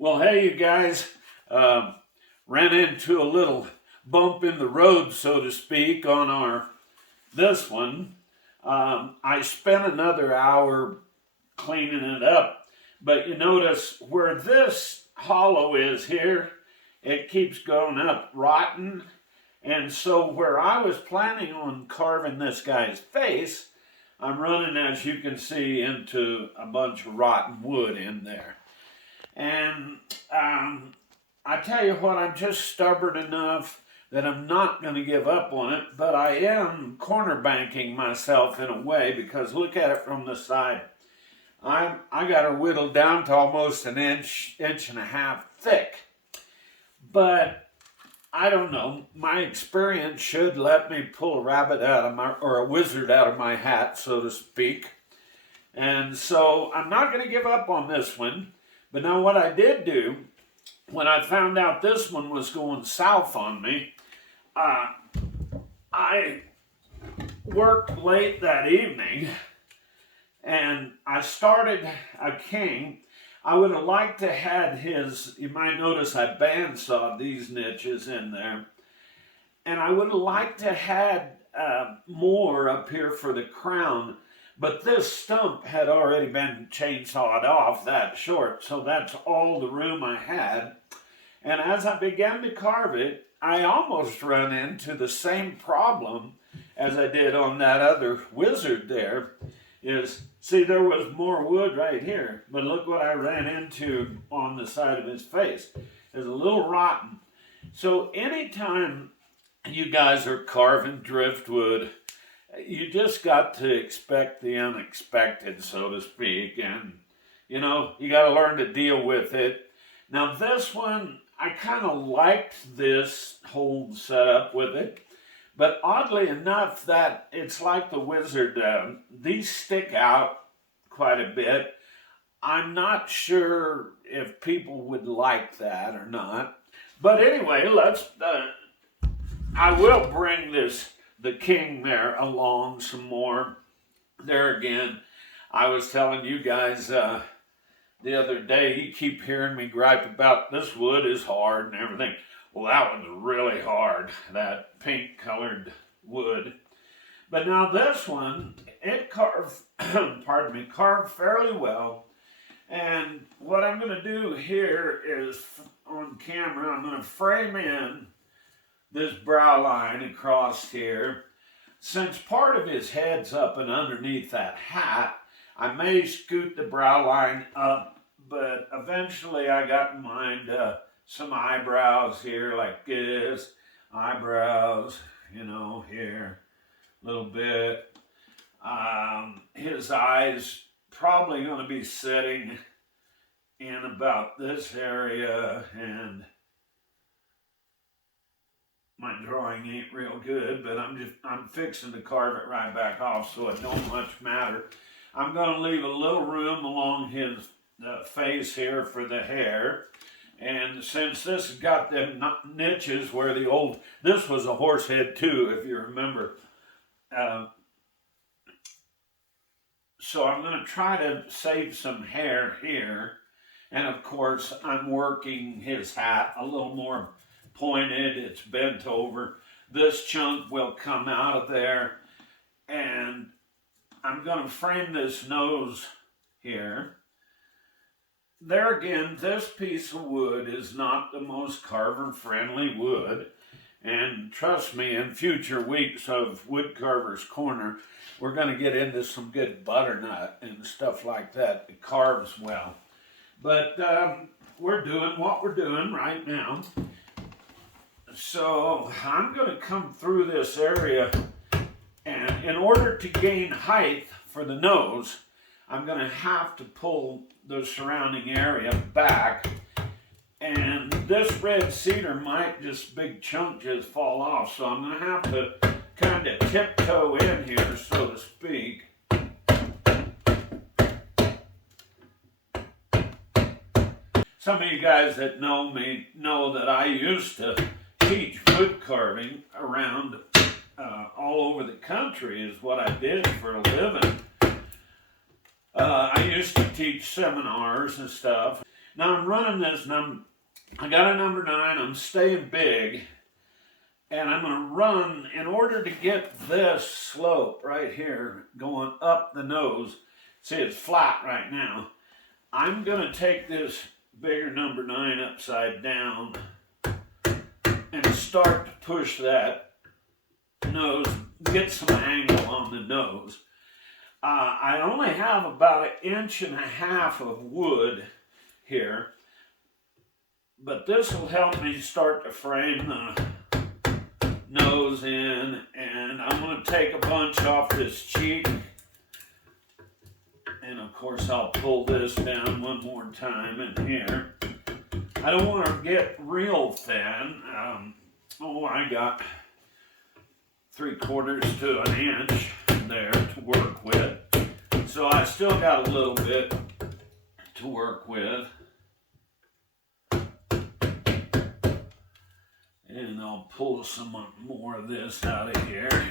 Well, hey, you guys, ran into a little bump in the road, so to speak, on this one. I spent another hour cleaning it up, but you notice where this hollow is here, it keeps going up rotten. And so where I was planning on carving this guy's face, I'm running, as you can see, into a bunch of rotten wood in there. And I tell you what, I'm just stubborn enough that I'm not going to give up on it, but I am corner banking myself in a way, because look at it from the side. I got her whittled down to almost an inch and a half thick. But I don't know, my experience should let me pull a rabbit out of my, or a wizard out of my hat, so to speak. And so I'm not going to give up on this one. But now what I did do, when I found out this one was going south on me, I worked late that evening and I started a king. I would have liked to had his, you might notice I bandsawed these niches in there. And I would have liked to had more up here for the crown. But this stump had already been chainsawed off that short, so that's all the room I had. And as I began to carve it, I almost ran into the same problem as I did on that other wizard there. See, there was more wood right here, but look what I ran into on the side of his face. It's a little rotten. So anytime you guys are carving driftwood, you just got to expect the unexpected, so to speak, and you know, you got to learn to deal with it. Now this one, I kind of liked this whole setup with it, but oddly enough, that it's like the wizard, these stick out quite a bit. I'm not sure if people would like that or not, but anyway, I will bring the king there along some more. There again, I was telling you guys the other day, you keep hearing me gripe about this wood is hard and everything. Well, that one's really hard, that pink colored wood. But now this one, it carved, carved fairly well. And what I'm going to do here is, on camera, I'm going to frame in this brow line across here. Since part of his head's up and underneath that hat, I may scoot the brow line up, but eventually I got in mind some eyebrows here like this, eyebrows, you know, here a little bit. His eyes probably going to be sitting in about this area, and my drawing ain't real good, but I'm fixing to carve it right back off, so it don't much matter. I'm going to leave a little room along his face here for the hair. And since this has got them niches where this was a horse head too, if you remember. So I'm going to try to save some hair here. And of course, I'm working his hat a little more pointed, it's bent over. This chunk will come out of there, and I'm going to frame this nose here. There again, this piece of wood is not the most carver-friendly wood, and trust me, in future weeks of Woodcarver's Corner, we're going to get into some good butternut and stuff like that. It carves well. But we're doing what we're doing right now. So I'm going to come through this area, and in order to gain height for the nose, I'm going to have to pull the surrounding area back, and this red cedar might just big chunk just fall off, so I'm going to have to kind of tiptoe in here, so to speak. Some of you guys that know me know that I used to teach wood carving around all over the country is what I did for a living. I used to teach seminars and stuff. Now I'm running this, and I got a number 9. I'm staying big, and I'm going to run in order to get this slope right here going up the nose. See, it's flat right now. I'm going to take this bigger number 9 upside down and start to push that nose, get some angle on the nose. I only have about 1.5 inches of wood here, but this will help me start to frame the nose in, and I'm going to take a bunch off this cheek, and of course I'll pull this down one more time in here. I don't want to get real thin. I got 3/4 to an inch there to work with, so I still got a little bit to work with. And I'll pull some more of this out of here.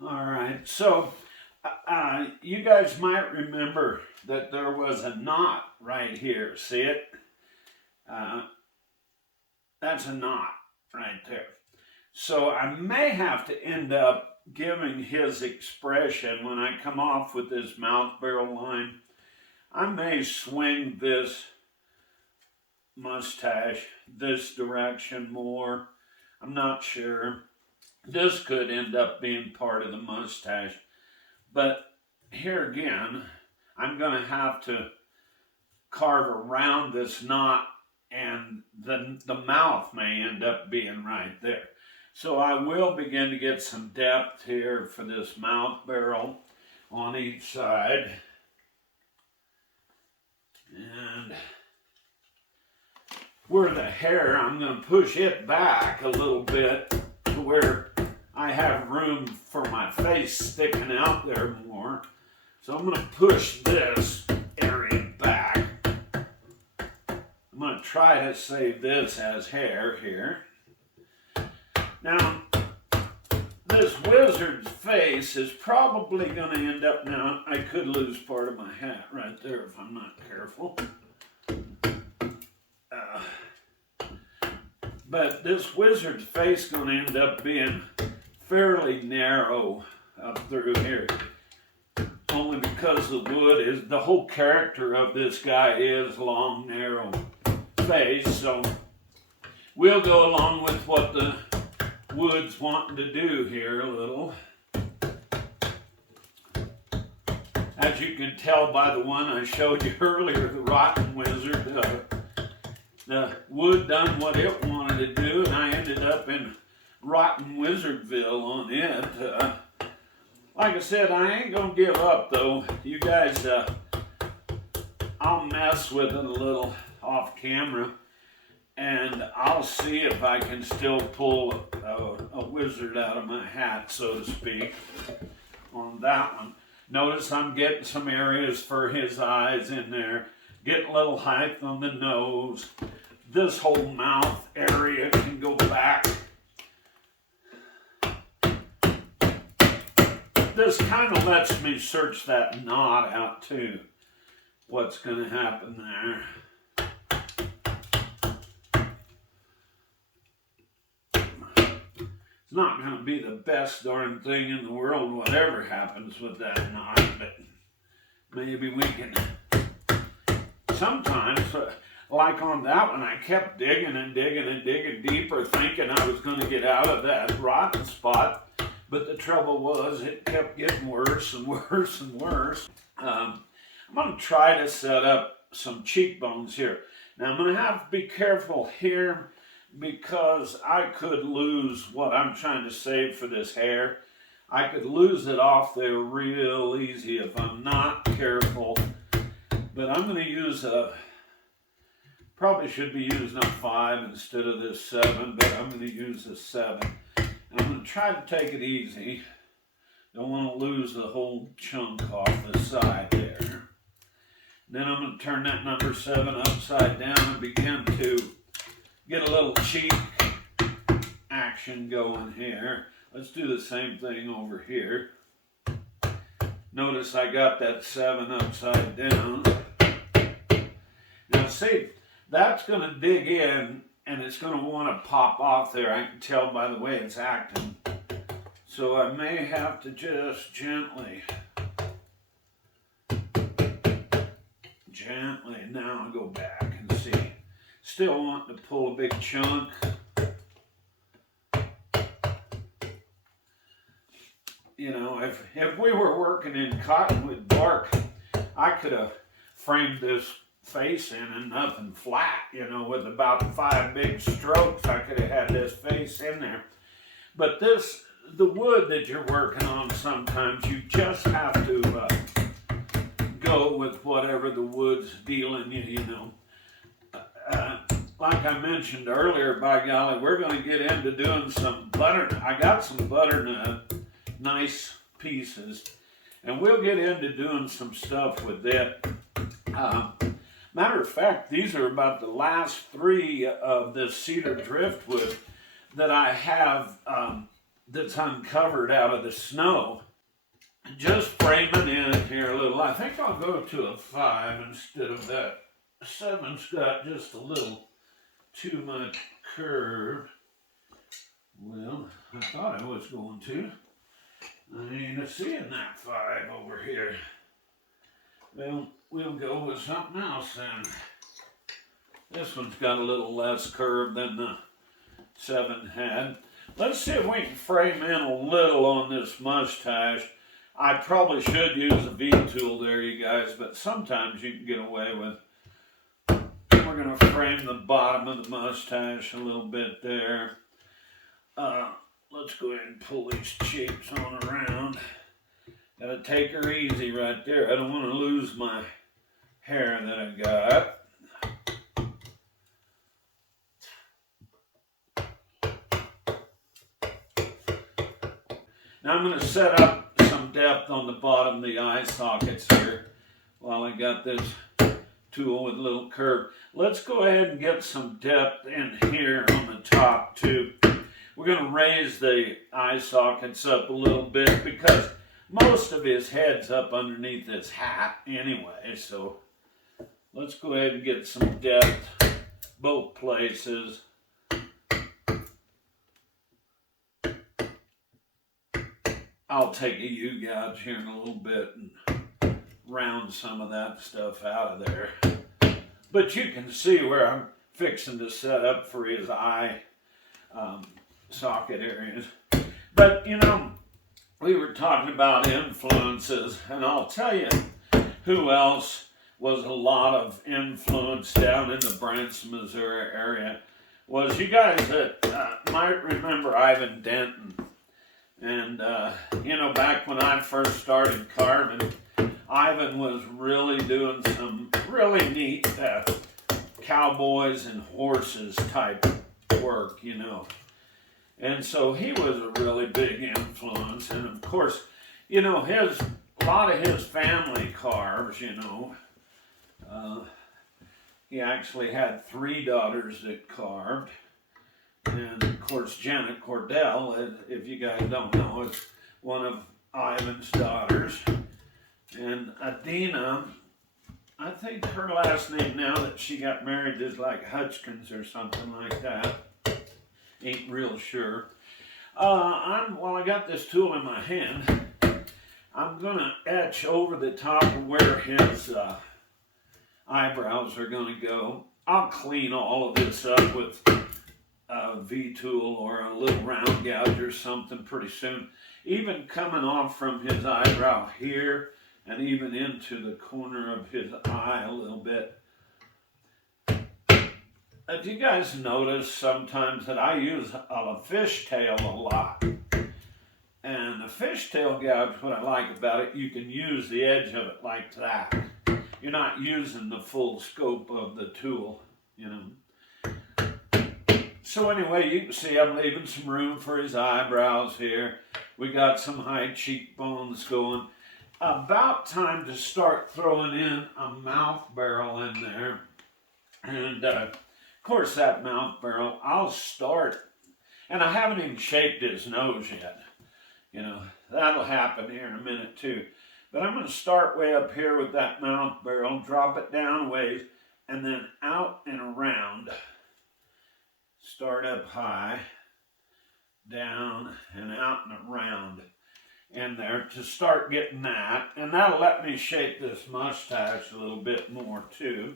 All right, so you guys might remember that there was a knot right here. See it? That's a knot right there. So I may have to end up giving his expression when I come off with this mouth barrel line. I may swing this mustache this direction more. I'm not sure. This could end up being part of the mustache. But here again, I'm going to have to carve around this knot, and the mouth may end up being right there. So I will begin to get some depth here for this mouth barrel on each side. And where the hair, I'm going to push it back a little bit to where I have room for my face sticking out there more. So I'm going to push this area back. I'm going to try to save this as hair here. Now, this wizard's face is probably going to end up, now I could lose part of my hat right there if I'm not careful. But this wizard's face is going to end up being fairly narrow up through here. Only because the wood is, the whole character of this guy is long, narrow face. So we'll go along with what the wood's wanting to do here a little. As you can tell by the one I showed you earlier, the Rotten Wizard, the wood done what it wanted to do, and I ended up in Rotten Wizardville on it. Like I said, I ain't gonna give up though. You guys, I'll mess with it a little off camera, and I'll see if I can still pull a wizard out of my hat, so to speak, on that one. Notice I'm getting some areas for his eyes in there, getting a little height on the nose. This whole mouth area can go back. This kind of lets me search that knot out too. What's going to happen there. It's not going to be the best darn thing in the world, whatever happens with that knot, but maybe we can. Sometimes, like on that one, I kept digging and digging and digging deeper, thinking I was going to get out of that rotten spot. But the trouble was, it kept getting worse and worse and worse. I'm going to try to set up some cheekbones here. Now, I'm going to have to be careful here because I could lose what I'm trying to save for this hair. I could lose it off there real easy if I'm not careful. But I'm going to use probably should be using a 5 instead of this 7, but I'm going to use a 7. And I'm going to try to take it easy. Don't want to lose the whole chunk off the side there. Then I'm going to turn that number 7 upside down and begin to get a little cheek action going here. Let's do the same thing over here. Notice I got that 7 upside down. Now see, that's going to dig in and it's going to want to pop off there. I can tell by the way it's acting. So I may have to just gently, now I'll go back and see. Still wanting to pull a big chunk. You know, if we were working in cottonwood bark, I could have framed this face in and nothing flat, you know, with about 5 big strokes. I could have had this face in there. But the wood that you're working on, sometimes you just have to go with whatever the wood's dealing you, you know. Like I mentioned earlier, by golly, we're going to get into doing some butternut. I got some butternut, nice pieces, and we'll get into doing some stuff with that. Matter of fact, these are about the last 3 of this cedar driftwood that I have that's uncovered out of the snow. Just framing in here a little. I think I'll go to a 5 instead of that. 7's got just a little too much curve. Well, I thought I was going to. I ain't seeing that 5 over here. Well, we'll go with something else then. This one's got a little less curve than the 7 had. Let's see if we can frame in a little on this mustache. I probably should use a V-tool there, you guys, but sometimes you can get away with. We're going to frame the bottom of the mustache a little bit there. Let's go ahead and pull these shapes on around. Gotta take her easy right there. I don't want to lose my hair that I got. Now I'm going to set up some depth on the bottom of the eye sockets here while I got this tool with a little curve. Let's go ahead and get some depth in here on the top too. We're going to raise the eye sockets up a little bit because most of his head's up underneath this hat anyway. So let's go ahead and get some depth both places. I'll take a U-gouge here in a little bit and round some of that stuff out of there. But you can see where I'm fixing to set up for his eye socket areas. But, you know, we were talking about influences, and I'll tell you who else was a lot of influence down in the Branson, Missouri area was you guys that might remember Ivan Denton. And, you know, back when I first started carving, Ivan was really doing some really neat cowboys and horses type work, you know. And so he was a really big influence. And of course, you know, a lot of his family carves, you know. He actually had 3 daughters that carved. And of course, Janet Cordell, if you guys don't know, is one of Ivan's daughters. And Adina, I think her last name now that she got married is like Hutchkins or something like that. Ain't real sure. While I got this tool in my hand, I'm going to etch over the top of where his eyebrows are going to go. I'll clean all of this up with a V-tool or a little round gouge or something pretty soon. Even coming off from his eyebrow here and even into the corner of his eye a little bit. If you guys notice sometimes that I use a fishtail a lot. And a fishtail gouge, what I like about it, you can use the edge of it like that. You're not using the full scope of the tool, you know. So anyway, you can see I'm leaving some room for his eyebrows here. We got some high cheekbones going. about time to start throwing in a mouth barrel in there. And of course that mouth barrel, I'll start, and I haven't even shaped his nose yet. You know, that'll happen here in a minute too. But I'm going to start way up here with that mouth barrel, drop it down a ways, and then out and around. Start up high, down, and out and around in there to start getting that. And that'll let me shape this mustache a little bit more too.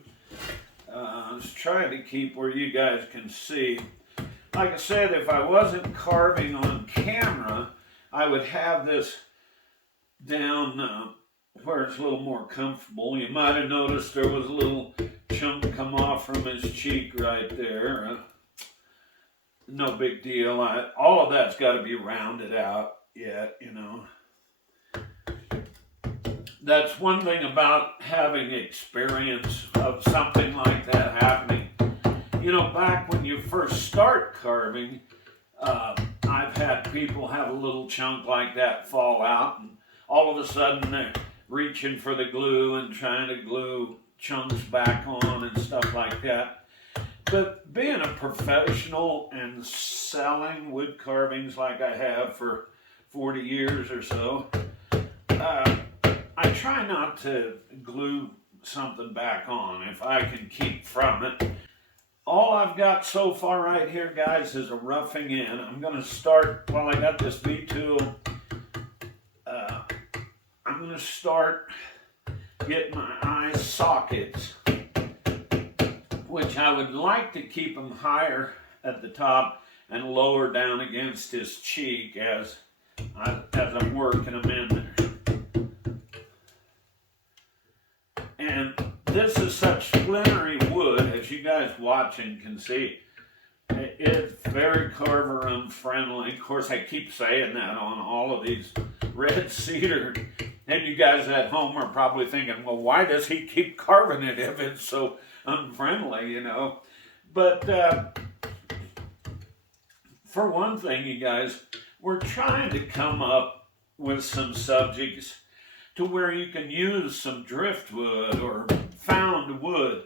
I was trying to keep where you guys can see. Like I said, if I wasn't carving on camera, I would have this down where it's a little more comfortable. You might have noticed there was a little chunk come off from his cheek right there. No big deal. All of that's got to be rounded out yet, you know. That's one thing about having experience of something like that happening. You know, back when you first start carving, I've had people have a little chunk like that fall out, and all of a sudden they're reaching for the glue and trying to glue chunks back on and stuff like that. But being a professional and selling wood carvings like I have for 40 years or so, I try not to glue something back on if I can keep from it. All I've got so far right here, guys, is a roughing in. I'm going to start, while I got this V-tool, I'm going to start getting my eye sockets, which I would like to keep them higher at the top and lower down against his cheek as I'm working them in there. And this is such splintery wood, as you guys watching can see. It's very carver unfriendly. Of course, I keep saying that on all of these red cedar. And you guys at home are probably thinking, well, why does he keep carving it if it's so unfriendly, you know? But for one thing, you guys, we're trying to come up with some subjects to where you can use some driftwood or found wood.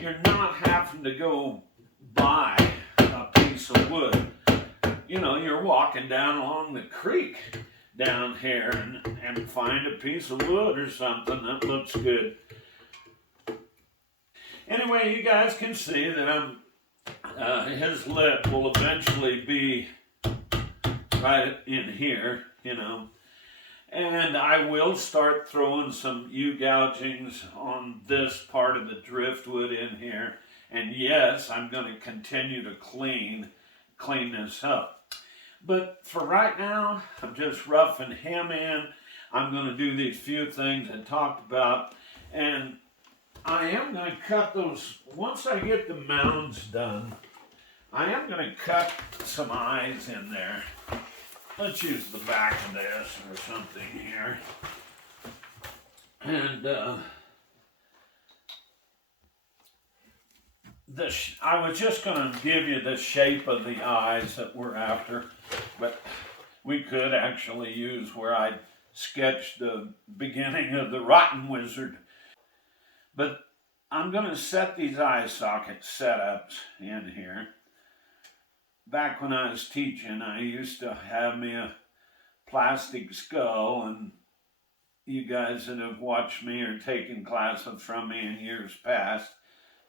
You're not having to go buy a piece of wood. You know, you're walking down along the creek down here and find a piece of wood or something that looks good. Anyway, you guys can see that his lip will eventually be right in here, you know. And I will start throwing some U-gougings on this part of the driftwood in here. And yes, I'm going to continue to clean this up. But for right now, I'm just roughing him in. I'm going to do these few things I talked about. And I am going to cut those, once I get the mounds done, I am going to cut some eyes in there. Let's use the back of this or something here. And I was just going to give you the shape of the eyes that we're after, but we could actually use where I sketched the beginning of the Rotten Wizard. But I'm going to set these eye socket setups in here. Back when I was teaching, I used to have me a plastic skull, and you guys that have watched me or taken classes from me in years past,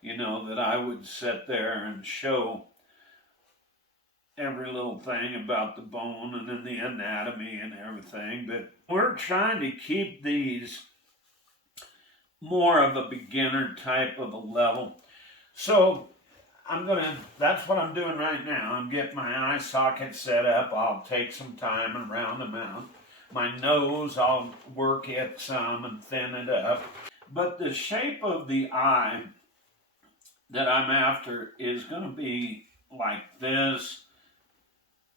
you know that I would sit there and show every little thing about the bone and then the anatomy and everything. But we're trying to keep these more of a beginner type of a level. So that's what I'm doing right now. I'm getting my eye socket set up. I'll take some time and round them out. My nose, I'll work it some and thin it up. But the shape of the eye that I'm after is going to be like this,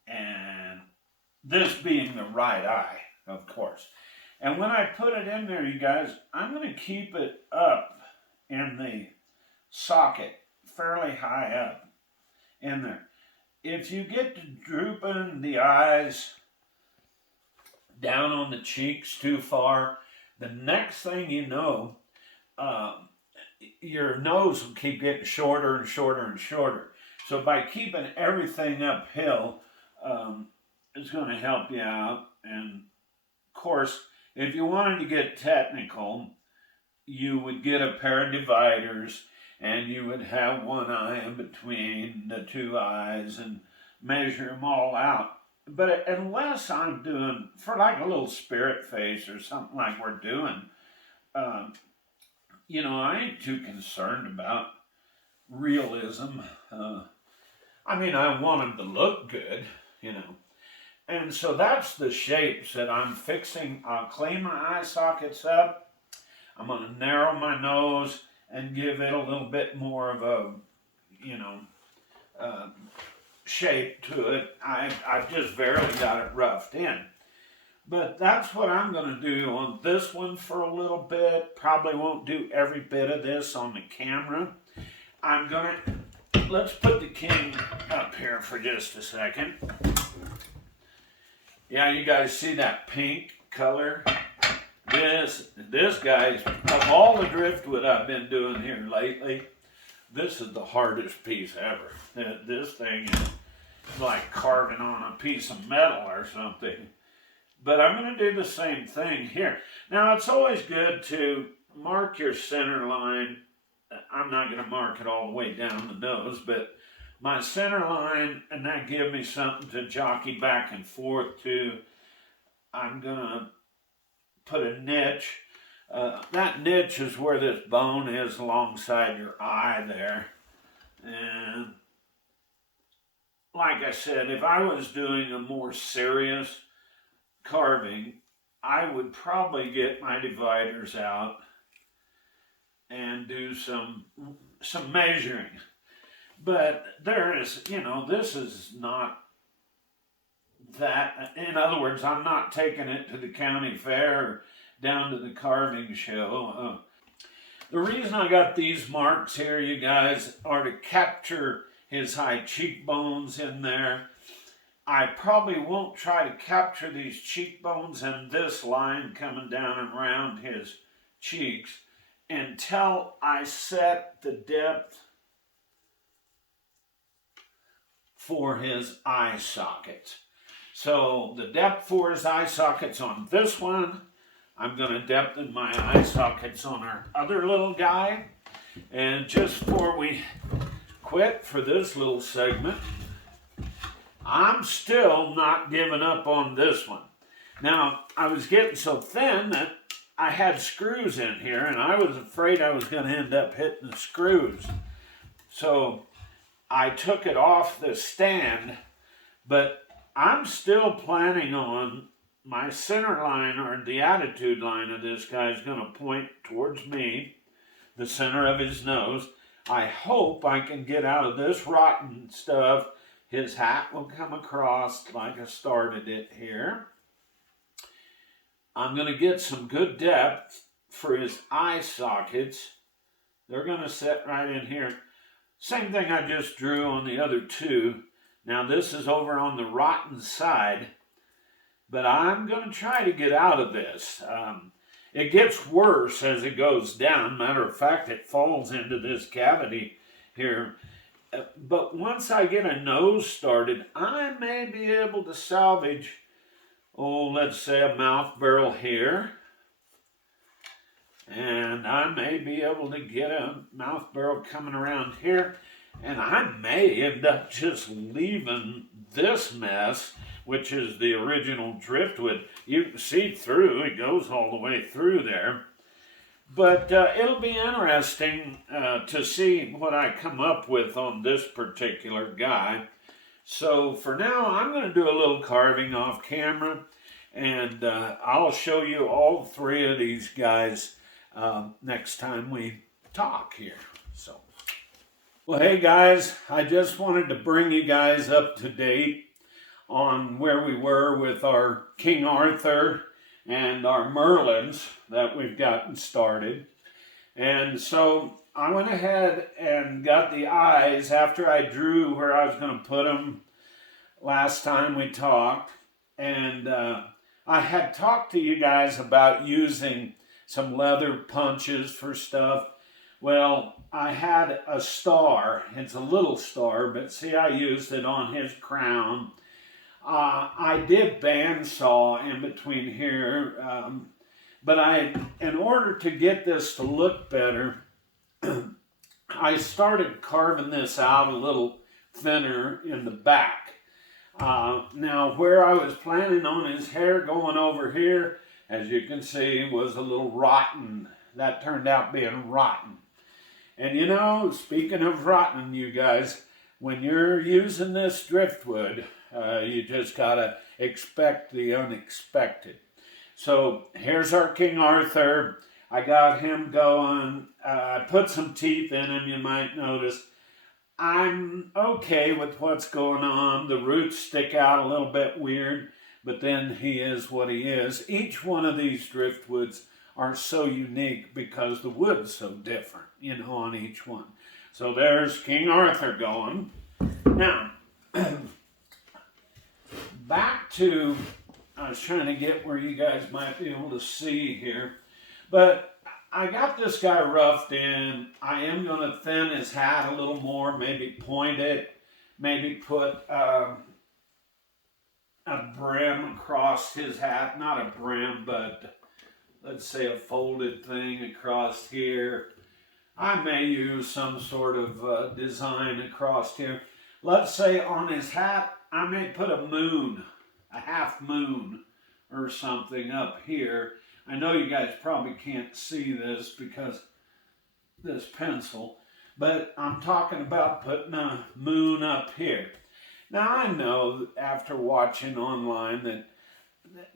and this being the right eye, of course. And when I put it in there, you guys, I'm going to keep it up in the socket, fairly high up in there. If you get to drooping the eyes down on the cheeks too far, the next thing you know, your nose will keep getting shorter and shorter and shorter. So by keeping everything uphill, it's going to help you out. And of course, if you wanted to get technical, you would get a pair of dividers and you would have one eye in between the two eyes and measure them all out. But unless I'm doing, for like a little spirit face or something like we're doing, I ain't too concerned about realism. I mean, I want them to look good. And so that's the shapes that I'm fixing. I'll clean my eye sockets up. I'm going to narrow my nose and give it a little bit more of a, shape to it. I've just barely got it roughed in. But that's what I'm going to do on this one for a little bit. Probably won't do every bit of this on the camera. Let's put the king up here for just a second. Yeah, you guys see that pink color? This guy's, of all the driftwood I've been doing here lately, this is the hardest piece ever. This thing is like carving on a piece of metal or something. But I'm going to do the same thing here. Now, it's always good to mark your center line. I'm not going to mark it all the way down the nose, but my center line, and that gives me something to jockey back and forth to. I'm going to put a niche. That niche is where this bone is alongside your eye there. And like I said, if I was doing a more serious carving, I would probably get my dividers out and do some measuring. But there is, this is not that. In other words, I'm not taking it to the county fair or down to the carving show. The reason I got these marks here, you guys, are to capture his high cheekbones in there. I probably won't try to capture these cheekbones and this line coming down and around his cheeks until I set the depth for his eye sockets. So the depth for his eye sockets on this one, I'm going to depthen my eye sockets on our other little guy. And just before we quit for this little segment, I'm still not giving up on this one. Now, I was getting so thin that I had screws in here, and I was afraid I was going to end up hitting the screws. So I took it off the stand, but I'm still planning on my center line, or the attitude line of this guy, is going to point towards me, the center of his nose. I hope I can get out of this rotten stuff. His hat will come across like I started it here. I'm going to get some good depth for his eye sockets. They're going to sit right in here. Same thing I just drew on the other two. Now this is over on the rotten side, but I'm going to try to get out of this. It gets worse as it goes down. Matter of fact, it falls into this cavity here. But once I get a nose started, I may be able to salvage, let's say a mouth barrel here. And I may be able to get a mouth barrel coming around here. And I may end up just leaving this mess, which is the original driftwood. You can see through, it goes all the way through there. But it'll be interesting to see what I come up with on this particular guy. So for now, I'm going to do a little carving off camera, and I'll show you all three of these guys next time we talk here. So, well, hey guys, I just wanted to bring you guys up to date on where we were with our King Arthur and our Merlins that we've gotten started. And so I went ahead and got the eyes after I drew where I was going to put them last time we talked. And I had talked to you guys about using some leather punches for stuff. Well, I had a star. It's a little star, but see, I used it on his crown. I did bandsaw in between here, but in order to get this to look better, I started carving this out a little thinner in the back. Now, where I was planning on his hair going over here, as you can see, was a little rotten. That turned out being rotten. And you know, speaking of rotten, you guys, when you're using this driftwood, you just gotta expect the unexpected. So here's our King Arthur. I got him going. I put some teeth in him, you might notice. I'm okay with what's going on. The roots stick out a little bit weird, but then he is what he is. Each one of these driftwoods are so unique because the wood's so different, you know, on each one. So there's King Arthur going. Now, back to, I was trying to get where you guys might be able to see here, but I got this guy roughed in. I am going to thin his hat a little more, maybe point it, maybe put a brim across his hat. Not a brim, but let's say a folded thing across here. I may use some sort of design across here. Let's say on his hat, I may put a moon, a half moon or something up here. I know you guys probably can't see this because this pencil, but I'm talking about putting a moon up here. Now I know after watching online that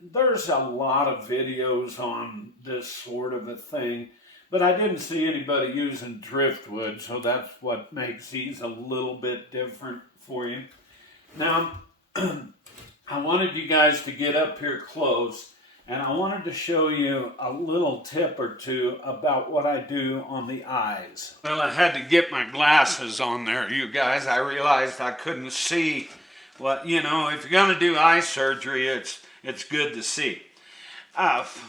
there's a lot of videos on this sort of a thing, but I didn't see anybody using driftwood, so that's what makes these a little bit different for you. Now, I wanted you guys to get up here close, and I wanted to show you a little tip or two about what I do on the eyes. Well, I had to get my glasses on there, you guys. I realized I couldn't see what, you know, if you're going to do eye surgery, it's good to see.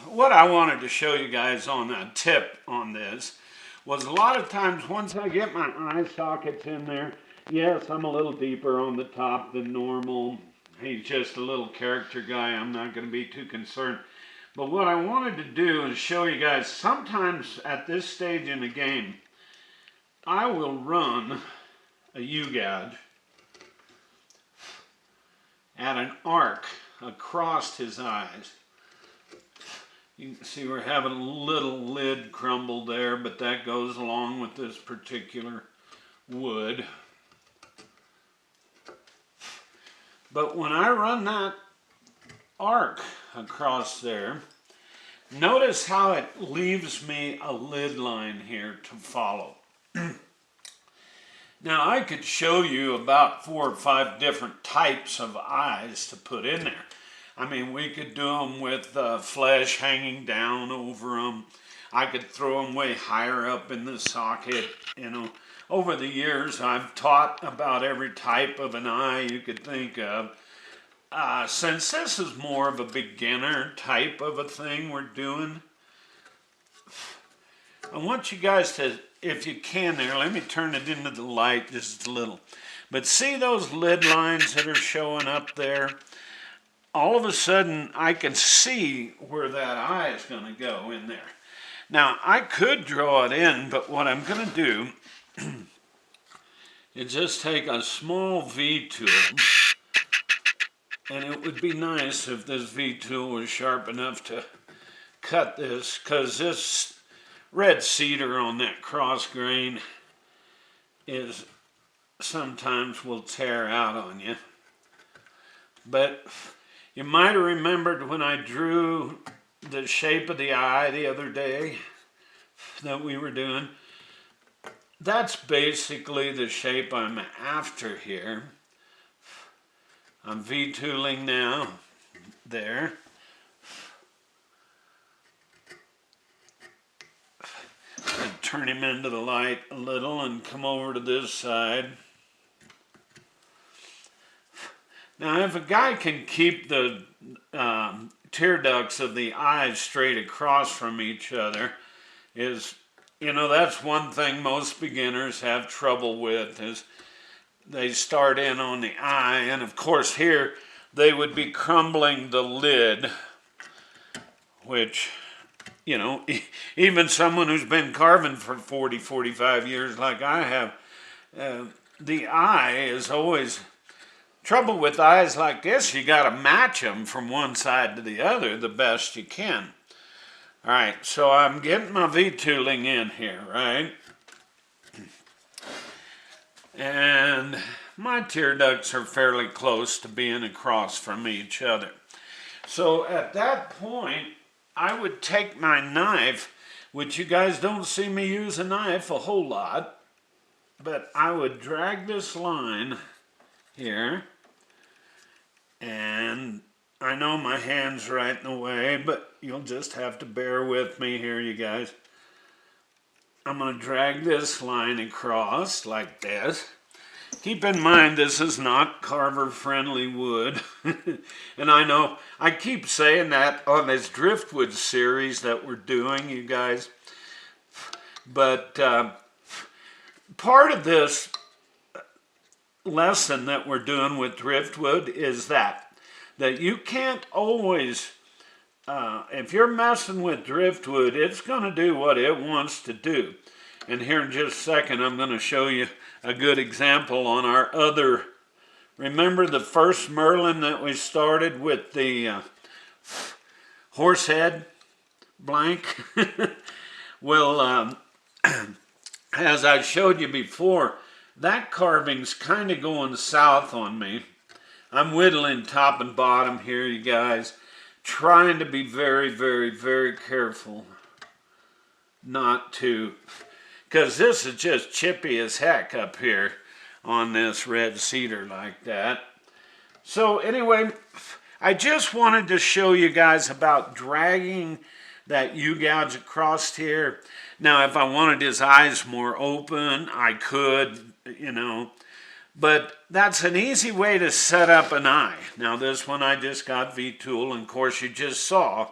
What I wanted to show you guys on a tip on this was a lot of times once I get my eye sockets in there, yes, I'm a little deeper on the top than normal. He's just a little character guy. I'm not going to be too concerned. But what I wanted to do is show you guys, sometimes at this stage in the game, I will run a U-gouge at an arc across his eyes. You can see we're having a little lid crumble there, but that goes along with this particular wood. But when I run that arc across there, notice how it leaves me a lid line here to follow. Now I could show you about 4 or 5 different types of eyes to put in there. I mean, we could do them with flesh hanging down over them. I could throw them way higher up in the socket, you know. Over the years, I've taught about every type of an eye you could think of. Since this is more of a beginner type of a thing we're doing, I want you guys to, if you can there, let me turn it into the light just a little. But see those lid lines that are showing up there? All of a sudden, I can see where that eye is going to go in there. Now, I could draw it in, but what I'm going to do is just take a small V-tool, and it would be nice if this V-tool was sharp enough to cut this, because this red cedar on that cross grain is sometimes will tear out on you. But you might have remembered when I drew the shape of the eye the other day that we were doing. That's basically the shape I'm after here. I'm V-tooling now, there. And turn him into the light a little and come over to this side. Now, if a guy can keep the tear ducts of the eyes straight across from each other is, that's one thing most beginners have trouble with, is they start in on the eye, and of course here they would be crumbling the lid, which, even someone who's been carving for 40, 45 years like I have, the eye is always, trouble with eyes like this, you got to match them from one side to the other the best you can. All right, so I'm getting my V-tooling in here, right? And my tear ducts are fairly close to being across from each other. So at that point, I would take my knife, which you guys don't see me use a knife a whole lot, but I would drag this line here, and I know my hand's right in the way, but you'll just have to bear with me here, you guys. I'm going to drag this line across like this. Keep in mind, this is not carver-friendly wood. And I know I keep saying that on this driftwood series that we're doing, you guys. But part of this lesson that we're doing with driftwood is that you can't always, if you're messing with driftwood, it's going to do what it wants to do. And here in just a second, I'm going to show you a good example on our other, remember the first Merlin that we started with the horse head blank? Well, as I showed you before, that carving's kind of going south on me. I'm whittling top and bottom here, you guys, trying to be very, very, very careful not to, because this is just chippy as heck up here on this red cedar like that. So anyway, I just wanted to show you guys about dragging that U-gouge across here. Now, if I wanted his eyes more open, I could, but that's an easy way to set up an eye. Now, this one I just got V-tool, and of course you just saw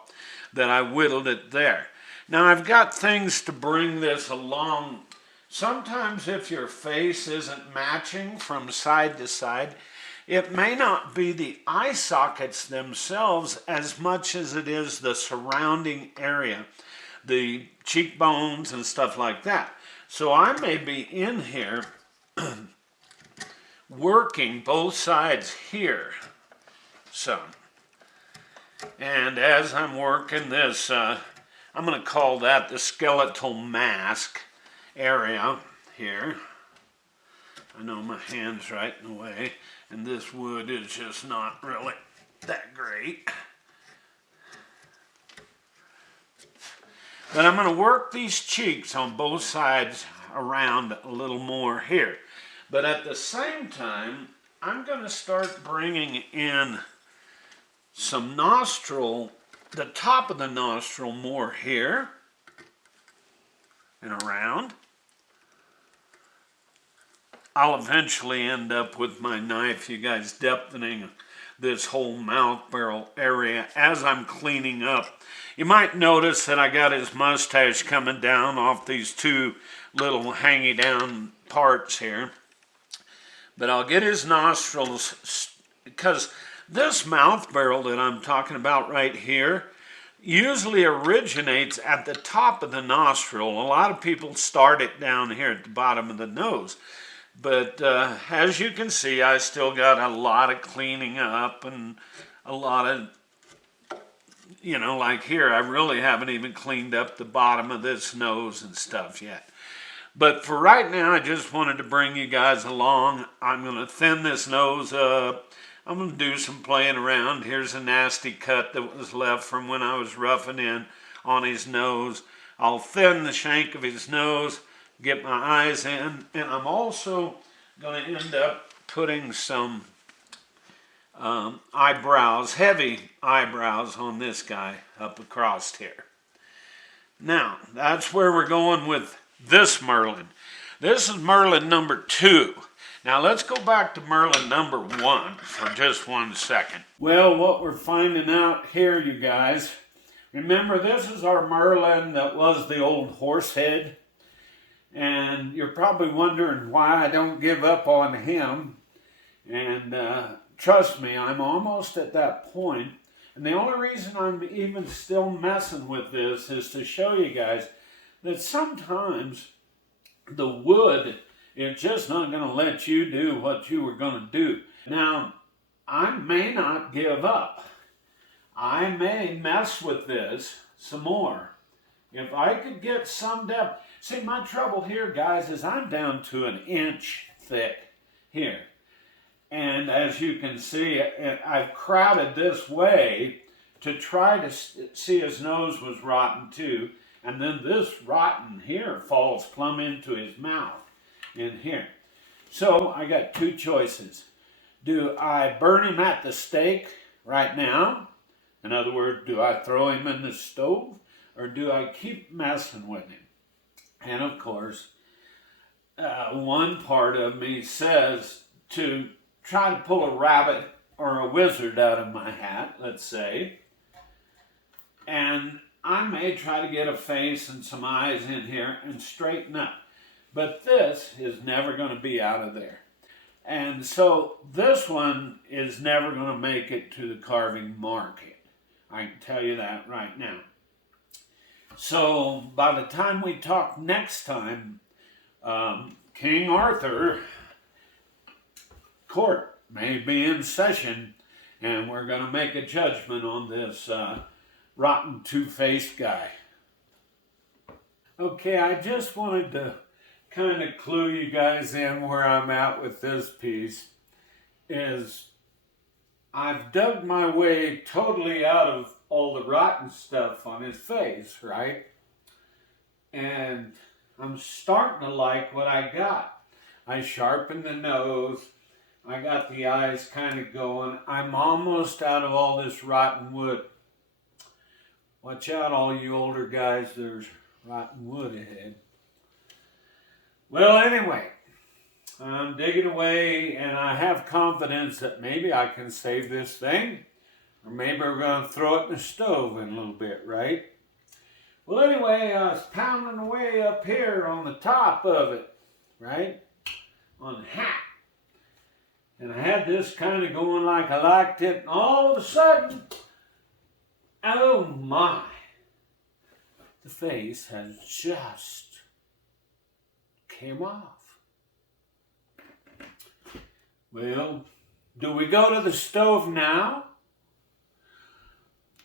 that I whittled it there. Now, I've got things to bring this along. Sometimes if your face isn't matching from side to side, it may not be the eye sockets themselves as much as it is the surrounding area, the cheekbones and stuff like that. So I may be in here working both sides here some. And as I'm working this, I'm going to call that the skeletal mask area here. I know my hand's right in the way, and this wood is just not really that great. But I'm going to work these cheeks on both sides around a little more here. But at the same time, I'm going to start bringing in some nostril, the top of the nostril more here and around. I'll eventually end up with my knife, you guys, depthening this whole mouth barrel area as I'm cleaning up. You might notice that I got his mustache coming down off these two little hangy down parts here. But I'll get his nostrils, because this mouth barrel that I'm talking about right here usually originates at the top of the nostril. A lot of people start it down here at the bottom of the nose. But as you can see, I still got a lot of cleaning up and a lot of, like here, I really haven't even cleaned up the bottom of this nose and stuff yet. But for right now, I just wanted to bring you guys along. I'm going to thin this nose up. I'm going to do some playing around. Here's a nasty cut that was left from when I was roughing in on his nose. I'll thin the shank of his nose, get my eyes in, and I'm also going to end up putting some eyebrows, heavy eyebrows on this guy up across here. Now, that's where we're going with this Merlin. This is Merlin number 2. Now let's go back to Merlin number 1 for just 1 second. Well, what we're finding out here, you guys, remember this is our Merlin that was the old horse head. And you're probably wondering why I don't give up on him. And trust me, I'm almost at that point. And the only reason I'm even still messing with this is to show you guys that sometimes the wood is just not going to let you do what you were going to do. Now, I may not give up. I may mess with this some more. If I could get some depth. See, my trouble here, guys, is I'm down to 1 inch thick here. And as you can see, I've crowded this way to try to see his nose was rotten too. And then this rotten here falls plumb into his mouth in here. So I got 2 choices. Do I burn him at the stake right now? In other words, do I throw him in the stove? Or do I keep messing with him? And of course, one part of me says to try to pull a rabbit or a wizard out of my hat, let's say. And I may try to get a face and some eyes in here and straighten up. But this is never going to be out of there. And so this one is never going to make it to the carving market. I can tell you that right now. So by the time we talk next time, King Arthur court may be in session, and we're going to make a judgment on this rotten two-faced guy. Okay, I just wanted to kind of clue you guys in where I'm at with this piece. Is I've dug my way totally out of all the rotten stuff on his face, right? And I'm starting to like what I got. I sharpened the nose. I got the eyes kind of going. I'm almost out of all this rotten wood. Watch out, all you older guys, there's rotten wood ahead. Well, anyway, I'm digging away, and I have confidence that maybe I can save this thing, or maybe we're going to throw it in the stove in a little bit, right? Well, anyway, I was pounding away up here on the top of it, right, on the hat. And I had this kind of going like I liked it, and all of a sudden, oh my, the face has just came off. Well, do we go to the stove now?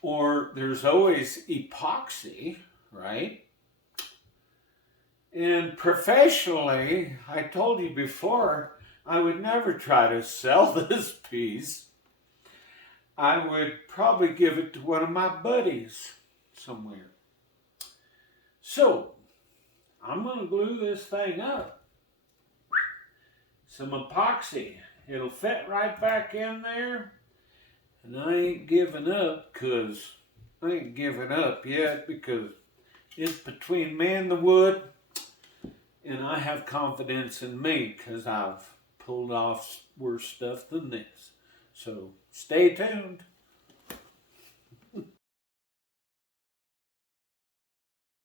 Or there's always epoxy, right? And professionally, I told you before, I would never try to sell this piece. I would probably give it to one of my buddies somewhere. So, I'm going to glue this thing up. Some epoxy. It'll fit right back in there. And I ain't giving up yet because it's between me and the wood. And I have confidence in me because I've pulled off worse stuff than this. So stay tuned.